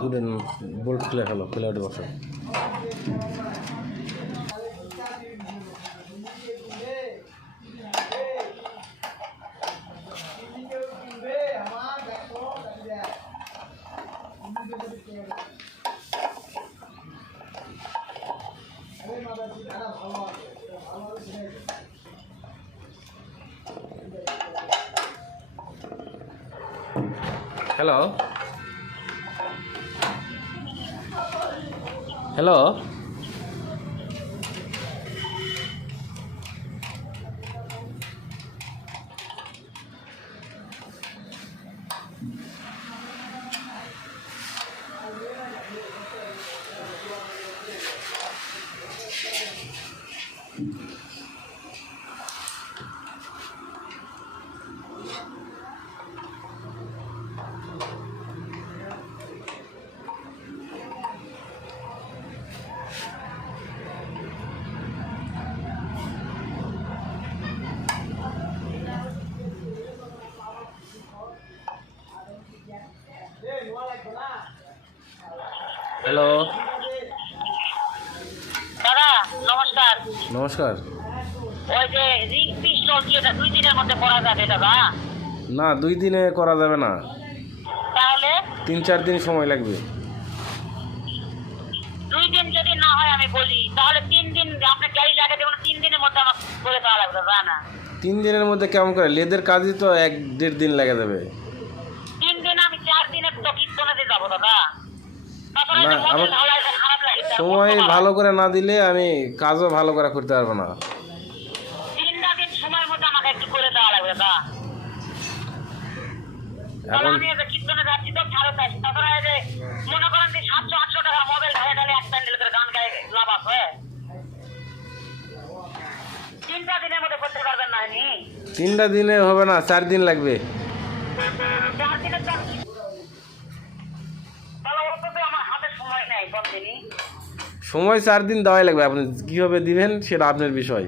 দুটো বোল্ট খুলে ফেলো, খুলে উঠে বসো। হ্যালো হ্যালো, হ্যালো দাদা নমস্কার। নমস্কার। ওই যে রিং পিস্টল কি এটা 2 দিনের মধ্যে করা যাবে দাদা? না, 2 দিনে করা যাবে না, তাহলে 3-4 দিন সময় লাগবে। 2 দিন যদি না হয় আমি বলি তাহলে 3 দিন আপনি গাড়ি লাগিয়ে দেবেন, 3 দিনের মধ্যে আমার করে দেওয়া লাগবে দাদা। না 3 দিনের মধ্যে কেমন করে? লেদের কাজই তো 1-1.5 দিন লেগে যাবে। 3 দিন আমি 4 দিনের তো কিস্তনে দিয়ে যাবো দাদা। তারপরে না, যে আমার মডেল ঢালাই খারাপ লাগে সময় ভালো করে না দিলে আমি কাজও ভালো করে করতে পারবো না। 3 দিন সময়ের মধ্যে আমাকে একটু করে দেওয়া লাগবে দাদা। এখন আমি এই যে কিস্তনে যাচ্ছি তো ছাড়তে আসি, তারপরে এই যে মনে করেন যে 700-800 টাকা মোবাইল ঢালাই এক প্যান্ডেল করে গান গায়ে লাভ আছে। 3টা দিনের মধ্যে করতে পারবেন না? 3টা দিনে হবে না, 4 দিন লাগবে। 4 দিনের তাহলে ওর তো আমার হাতে সময় নেই কোন দিনই। সময় 4 দিন দেওয়াই লাগবে। আপনি কীভাবে দিবেন সেটা আপনার বিষয়।